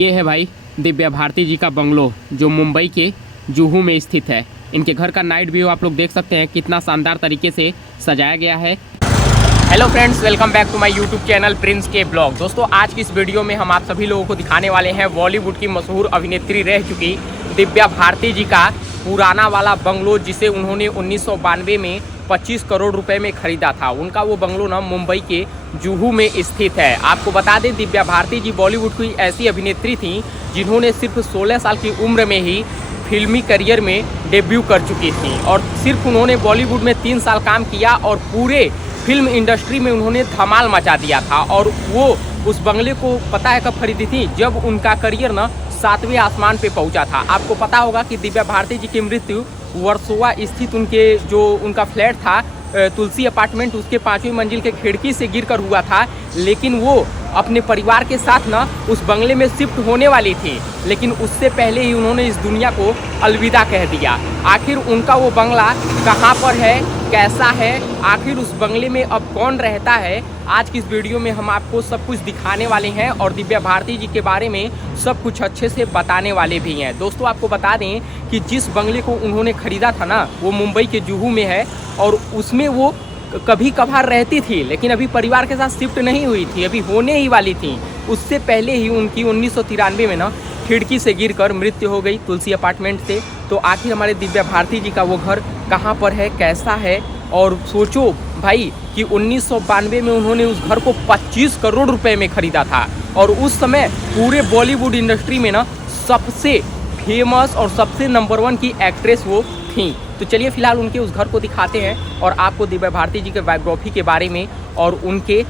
ये है भाई दिव्या भारती जी का बंगलो जो मुंबई के जुहू में स्थित है। इनके घर का नाइट व्यू आप लोग देख सकते हैं कितना शानदार तरीके से सजाया गया है। Hello friends, welcome back to my YouTube channel Prince के ब्लॉग। दोस्तों, आज की इस वीडियो में हम आप सभी लोगों को दिखाने वाले हैं बॉलीवुड की मशहूर अभिनेत्री रह चुकी दिव्या भारती जी का पुराना वाला बंगलो, जिसे उन्होंने 1992 में 25 करोड़ रुपए में खरीदा था। उनका वो बंगलो ना मुंबई के जुहू में स्थित है। आपको बता दें, दिव्या भारती जी बॉलीवुड की ऐसी अभिनेत्री थी जिन्होंने सिर्फ 16 साल की उम्र में ही फिल्मी करियर में डेब्यू कर चुकी थी और सिर्फ उन्होंने बॉलीवुड में 3 साल काम किया और पूरे फिल्म इंडस्ट्री में उन्होंने धमाल मचा दिया था। और वो उस बंगले को पता है कब खरीदी थी? जब उनका करियर ना 7वें आसमान पे पहुंचा था। आपको पता होगा कि दिव्या भारती जी की मृत्यु वर्सोवा स्थित उनका फ्लैट था तुलसी अपार्टमेंट, उसके 5वीं मंजिल के खिड़की से गिरकर हुआ था। लेकिन वो अपने परिवार के साथ ना उस बंगले में शिफ्ट होने वाली थी, लेकिन उससे पहले ही उन्होंने इस दुनिया को अलविदा कह दिया। आखिर उनका वो बंगला कहाँ पर है, कैसा है, आखिर उस बंगले में अब कौन रहता है, आज की इस वीडियो में हम आपको सब कुछ दिखाने वाले हैं और दिव्या भारती जी के बारे में सब कुछ अच्छे से बताने वाले भी हैं। दोस्तों, आपको बता दें कि जिस बंगले को उन्होंने खरीदा था ना, वो मुंबई के जुहू में है और उसमें वो कभी कभार रहती थी, लेकिन अभी परिवार के साथ शिफ्ट नहीं हुई थी, अभी होने ही वाली थी। उससे पहले ही उनकी 1993 में ना खिड़की से गिरकर मृत्यु हो गई तुलसी अपार्टमेंट से। तो आखिर हमारे दिव्या भारती जी का वो घर कहाँ पर है, कैसा है? और सोचो भाई कि 1992 में उन्होंने उस घर को 25 करोड़ रुपए में खरीदा था और उस समय पूरे बॉलीवुड इंडस्ट्री में ना सबसे फेमस और सबसे नंबर 1 की एक्ट्रेस वो थी। तो चलिए फिलहाल उनके उस घर को दिखाते हैं और आपको दिव्या भारती जी के बायोग्राफी के बारे में और उनके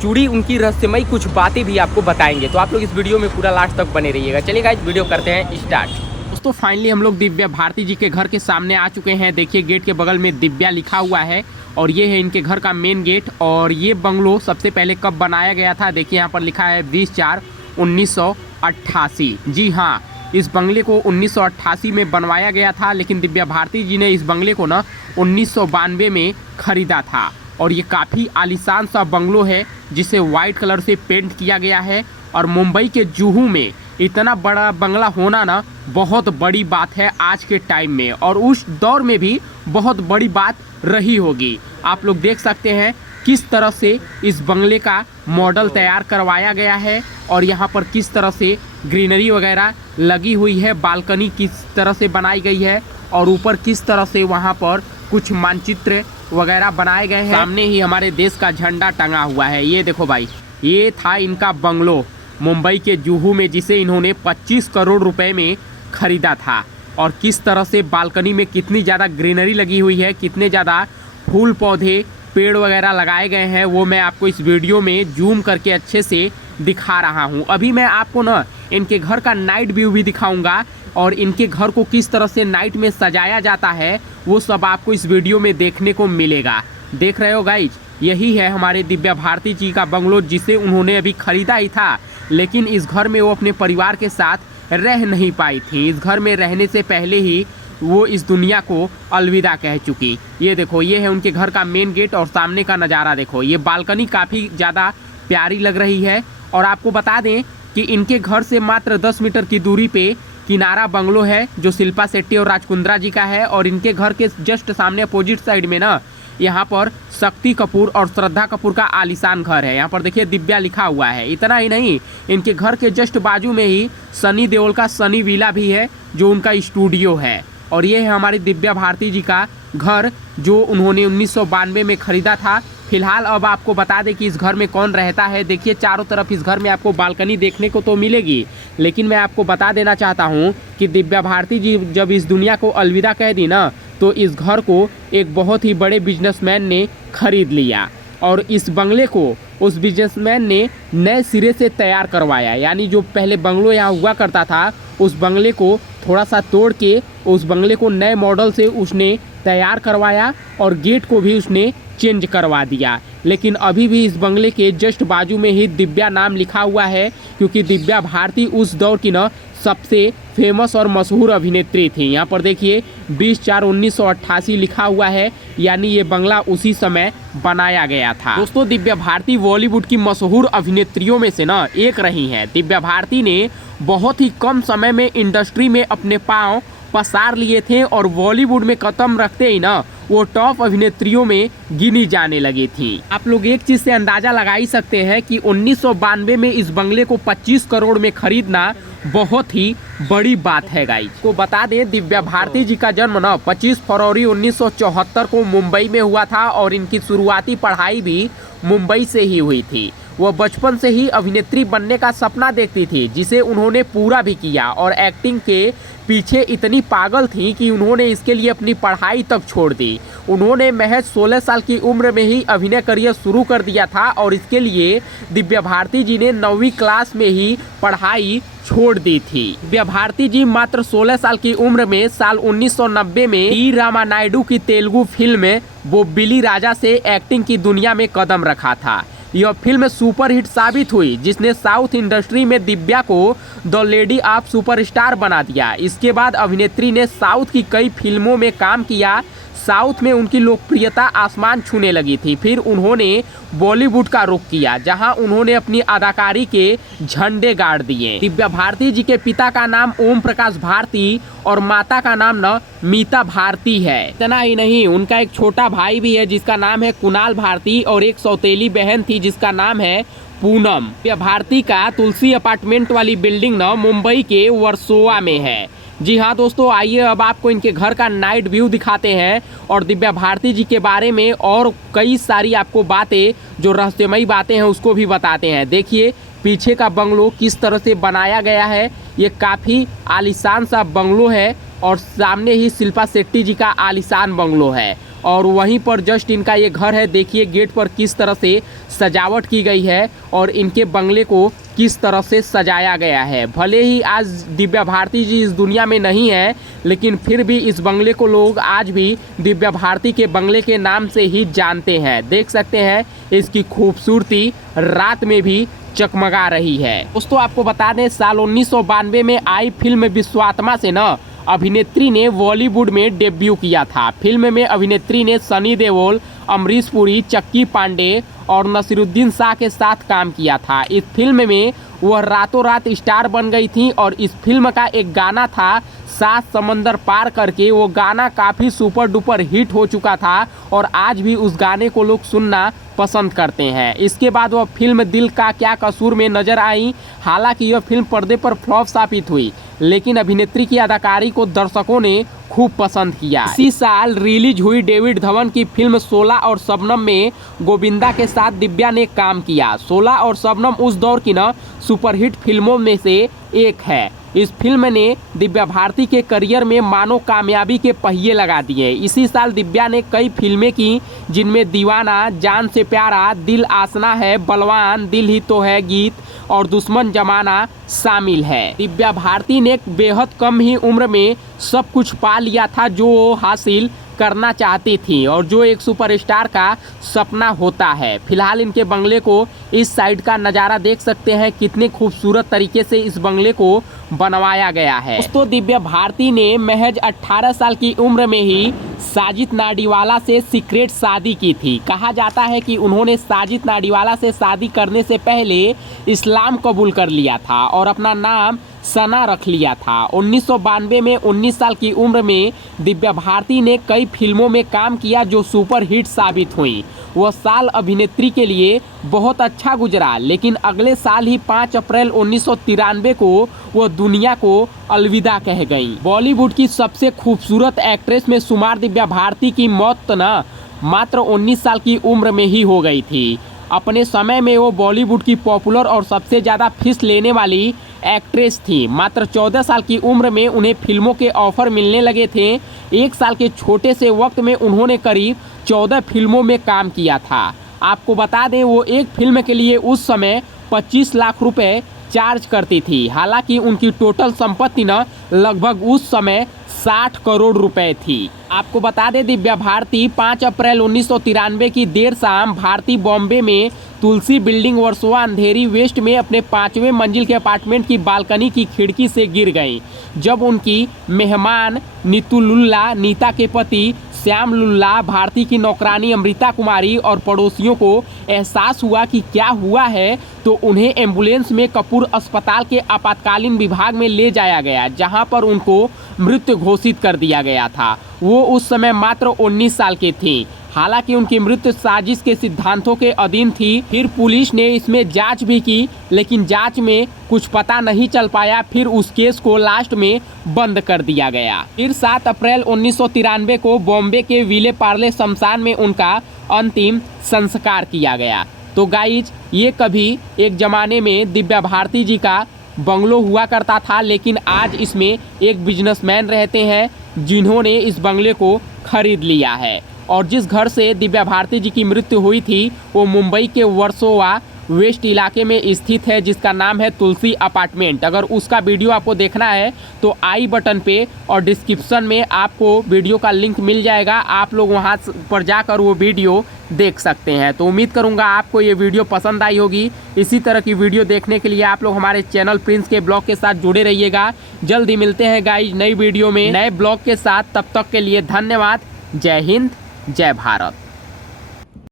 जुड़ी उनकी रहस्यमयी कुछ बातें भी आपको बताएंगे। तो आप लोग इस वीडियो में पूरा लास्ट तक बने रहिएगा। चलिए गाइस, वीडियो करते हैं स्टार्ट। दोस्तों, फाइनली हम लोग दिव्या भारती जी के घर के सामने आ चुके हैं। देखिए, गेट के बगल में दिव्या लिखा हुआ है और ये है इनके घर का मेन गेट। और ये बंगलो सबसे पहले कब बनाया गया था? देखिए, यहाँ पर लिखा है 20/4/1988। जी हाँ, इस बंगले को 1988 में बनवाया गया था, लेकिन दिव्या भारती जी ने इस बंगले को ना 1992 में खरीदा था। और ये काफ़ी आलीशान सा बंगलो है जिसे वाइट कलर से पेंट किया गया है। और मुंबई के जुहू में इतना बड़ा बंगला होना ना बहुत बड़ी बात है आज के टाइम में, और उस दौर में भी बहुत बड़ी बात रही होगी। आप लोग देख सकते हैं किस तरह से इस बंगले का मॉडल तैयार करवाया गया है और यहाँ पर किस तरह से ग्रीनरी वगैरह लगी हुई है, बालकनी किस तरह से बनाई गई है और ऊपर किस तरह से वहाँ पर कुछ मानचित्र वगैरह बनाए गए हैं। सामने ही हमारे देश का झंडा टंगा हुआ है। ये देखो भाई, ये था इनका बंगलो मुंबई के जुहू में, जिसे इन्होंने 25 करोड़ रुपए में खरीदा था। और किस तरह से बालकनी में कितनी ज़्यादा ग्रीनरी लगी हुई है, कितने ज़्यादा फूल पौधे पेड़ वगैरह लगाए गए हैं, वो मैं आपको इस वीडियो में जूम करके अच्छे से दिखा रहा हूँ। अभी मैं आपको ना इनके घर का नाइट व्यू भी दिखाऊंगा और इनके घर को किस तरह से नाइट में सजाया जाता है वो सब आपको इस वीडियो में देखने को मिलेगा। देख रहे हो गाइज, यही है हमारे दिव्या भारती जी का बंगलो, जिसे उन्होंने अभी खरीदा ही था, लेकिन इस घर में वो अपने परिवार के साथ रह नहीं पाई थी। इस घर में रहने से पहले ही वो इस दुनिया को अलविदा कह चुकी। ये देखो, ये है उनके घर का मेन गेट और सामने का नज़ारा देखो। ये बालकनी काफ़ी ज़्यादा प्यारी लग रही है। और आपको बता दें कि इनके घर से मात्र 10 मीटर की दूरी पे किनारा बंगलो है जो शिल्पा शेट्टी और राज कुंद्रा जी का है। और इनके घर के जस्ट सामने अपोजिट साइड में ना यहाँ पर शक्ति कपूर और श्रद्धा कपूर का आलीशान घर है। यहाँ पर देखिए दिव्या लिखा हुआ है। इतना ही नहीं, इनके घर के जस्ट बाजू में ही सनी देओल का सनी विला भी है जो उनका स्टूडियो है। और ये है हमारी दिव्या भारती जी का घर जो उन्होंने 1992 में खरीदा था। फिलहाल अब आपको बता दें कि इस घर में कौन रहता है। देखिए, चारों तरफ इस घर में आपको बालकनी देखने को तो मिलेगी, लेकिन मैं आपको बता देना चाहता हूँ कि दिव्या भारती जी जब इस दुनिया को अलविदा कह दी ना, तो इस घर को एक बहुत ही बड़े बिजनेसमैन ने खरीद लिया और इस बंगले को उस बिजनेसमैन ने नए सिरे से तैयार करवाया। यानी जो पहले बंगलो यहाँ हुआ करता था, उस बंगले को थोड़ा सा तोड़ के उस बंगले को नए मॉडल से उसने तैयार करवाया और गेट को भी उसने चेंज करवा दिया। लेकिन अभी भी इस बंगले के जस्ट बाजू में ही दिव्या नाम लिखा हुआ है, क्योंकि दिव्या भारती उस दौर की ना सबसे फेमस और मशहूर अभिनेत्री थी। यहाँ पर देखिए 20/4/1988 लिखा हुआ है, यानी ये बंगला उसी समय बनाया गया था। दोस्तों, दिव्या भारती बॉलीवुड की मशहूर अभिनेत्रियों में से ना एक रही हैं। दिव्या भारती ने बहुत ही कम समय में इंडस्ट्री में अपने पांव पसार लिए थे और बॉलीवुड में कदम रखते ही ना वो टॉप अभिनेत्रियों में गिनी जाने लगी थी। आप लोग एक चीज से अंदाजा लगा ही सकते हैं कि 1992 में इस बंगले को 25 करोड़ में खरीदना बहुत ही बड़ी बात है गाइस। को बता दें, दिव्या भारती जी का जन्म ना 25 फरवरी 1974 को मुंबई में हुआ था और इनकी शुरुआती पढ़ाई भी मुंबई से ही हुई थी। वह बचपन से ही अभिनेत्री बनने का सपना देखती थी, जिसे उन्होंने पूरा भी किया और एक्टिंग के पीछे इतनी पागल थी कि उन्होंने इसके लिए अपनी पढ़ाई तक छोड़ दी। उन्होंने महज 16 साल की उम्र में ही अभिनय करियर शुरू कर दिया था और इसके लिए दिव्या भारती जी ने 9वीं क्लास में ही पढ़ाई छोड़ दी थी। दिव्या भारती जी मात्र 16 साल की उम्र में साल 1990 में टी रामानायडू की तेलुगु फिल्म बोब्बिली राजा से एक्टिंग की दुनिया में कदम रखा था। यह फिल्म सुपरहिट साबित हुई, जिसने साउथ इंडस्ट्री में दिव्या को द लेडी ऑफ सुपरस्टार बना दिया। इसके बाद अभिनेत्री ने साउथ की कई फिल्मों में काम किया। साउथ में उनकी लोकप्रियता आसमान छूने लगी थी। फिर उन्होंने बॉलीवुड का रुख किया, जहां उन्होंने अपनी अदाकारी के झंडे गाड़ दिए। दिव्या भारती जी के पिता का नाम ओम प्रकाश भारती और माता का नाम न मीता भारती है। इतना ही नहीं, उनका एक छोटा भाई भी है जिसका नाम है कुणाल भारती और एक सौतेली बहन थी जिसका नाम है पूनम। दिव्या भारती का तुलसी अपार्टमेंट वाली बिल्डिंग न मुंबई के वर्सोवा में है। जी हाँ दोस्तों, आइए अब आपको इनके घर का नाइट व्यू दिखाते हैं और दिव्या भारती जी के बारे में और कई सारी आपको बातें, जो रहस्यमयी बातें हैं, उसको भी बताते हैं। देखिए पीछे का बंगलो किस तरह से बनाया गया है। ये काफ़ी आलीशान सा बंगलो है और सामने ही शिल्पा शेट्टी जी का आलीशान बंगलो है और वहीं पर जस्ट इनका ये घर है। देखिए गेट पर किस तरह से सजावट की गई है और इनके बंगले को किस तरह से सजाया गया है। भले ही आज दिव्या भारती जी इस दुनिया में नहीं है, लेकिन फिर भी इस बंगले को लोग आज भी दिव्या भारती के बंगले के नाम से ही जानते हैं। देख सकते हैं इसकी खूबसूरती रात में भी चकमगा रही है। दोस्तों आपको बता दें, साल 1992 में आई फिल्म विश्वात्मा से न अभिनेत्री ने बॉलीवुड में डेब्यू किया था। फिल्म में अभिनेत्री ने सनी देओल, अमरीश पुरी, चक्की पांडे और नसीरुद्दीन शाह के साथ काम किया था। इस फिल्म में वह रातों रात स्टार बन गई थी और इस फिल्म का एक गाना था 7 समंदर पार करके। वो गाना काफ़ी सुपर डुपर हिट हो चुका था और आज भी उस गाने को लोग सुनना पसंद करते हैं। इसके बाद वह फिल्म दिल का क्या कसूर में नजर आई। हालांकि यह फिल्म पर्दे पर फ्लॉप साबित हुई, लेकिन अभिनेत्री की अदाकारी को दर्शकों ने खूब पसंद किया। इसी साल रिलीज हुई डेविड धवन की फिल्म 16 और शबनम में गोविंदा के साथ दिव्या ने काम किया। 16 और शबनम उस दौर की न सुपरहिट फिल्मों में से एक है। इस फिल्म ने दिव्या भारती के करियर में मानो कामयाबी के पहिए लगा दिए। इसी साल दिव्या ने कई फिल्में की, जिनमें दीवाना, जान से प्यारा, दिल आसना है, बलवान, दिल ही तो है गीत और दुश्मन जमाना शामिल है। दिव्या भारती ने बेहद कम ही उम्र में सब कुछ पा लिया था जो वो हासिल करना चाहती थी और जो एक सुपरस्टार का सपना होता है। फिलहाल इनके बंगले को इस साइड का नज़ारा देख सकते हैं, कितने खूबसूरत तरीके से इस बंगले को बनवाया गया है। दोस्तों दिव्या भारती ने महज 18 साल की उम्र में ही साजिद नाडीवाला से सीक्रेट शादी की थी। कहा जाता है कि उन्होंने साजिद नाडीवाला से शादी करने से पहले इस्लाम कबूल कर लिया था और अपना नाम सना रख लिया था। 1992 में 19 साल की उम्र में दिव्या भारती ने कई फिल्मों में काम किया जो सुपर हिट साबित हुई। वह साल अभिनेत्री के लिए बहुत अच्छा गुजरा, लेकिन अगले साल ही 5 अप्रैल 1993 को वह दुनिया को अलविदा कह गई। बॉलीवुड की सबसे खूबसूरत एक्ट्रेस में शुमार दिव्या भारती की मौत न मात्र 19 साल की उम्र में ही हो गई थी। अपने समय में वो बॉलीवुड की पॉपुलर और सबसे ज़्यादा फीस लेने वाली एक्ट्रेस थी। मात्र 14 साल की उम्र में उन्हें फिल्मों के ऑफर मिलने लगे थे। 1 साल के छोटे से वक्त में उन्होंने करीब 14 फिल्मों में काम किया था। आपको बता दें, वो एक फिल्म के लिए उस समय 25 लाख रुपए चार्ज करती थी। हालांकि उनकी टोटल संपत्ति न लगभग उस समय 60 करोड़ रुपए थी। आपको बता दें दिव्या भारती 5 अप्रैल 1993 की देर शाम भारतीय बॉम्बे में तुलसी बिल्डिंग वर्सोवा अंधेरी वेस्ट में अपने 5वें मंजिल के अपार्टमेंट की बालकनी की खिड़की से गिर गईं। जब उनकी मेहमान नीतूलुल्ला, नीता के पति श्याम लुल्ला, भारती की नौकरानी अमृता कुमारी और पड़ोसियों को एहसास हुआ कि क्या हुआ है, तो उन्हें एम्बुलेंस में कपूर अस्पताल के आपातकालीन विभाग में ले जाया गया, जहां पर उनको मृत घोषित कर दिया गया था। वो उस समय मात्र 19 साल की थी। हालांकि उनकी मृत्यु साजिश के सिद्धांतों के अधीन थी। फिर पुलिस ने इसमें जांच भी की, लेकिन जांच में कुछ पता नहीं चल पाया। फिर उस केस को लास्ट में बंद कर दिया गया। फिर 7 अप्रैल 1993 को बॉम्बे के विले पार्ले शमशान में उनका अंतिम संस्कार किया गया। तो गाइज, ये कभी एक जमाने में दिव्या भारती जी का बंगलो हुआ करता था, लेकिन आज इसमें एक बिजनेसमैन रहते हैं जिन्होंने इस बंगले को खरीद लिया है। और जिस घर से दिव्या भारती जी की मृत्यु हुई थी वो मुंबई के वर्सोवा वेस्ट इलाके में स्थित है, जिसका नाम है तुलसी अपार्टमेंट। अगर उसका वीडियो आपको देखना है तो आई बटन पे और डिस्क्रिप्शन में आपको वीडियो का लिंक मिल जाएगा, आप लोग वहां पर जाकर वो वीडियो देख सकते हैं। तो उम्मीद करूंगा आपको ये वीडियो पसंद आई होगी। इसी तरह की वीडियो देखने के लिए आप लोग हमारे चैनल प्रिंस के ब्लॉग के साथ जुड़े रहिएगा। जल्द ही मिलते हैं गाइज नई वीडियो में नए ब्लॉग के साथ। तब तक के लिए धन्यवाद। जय हिंद, जय भारत।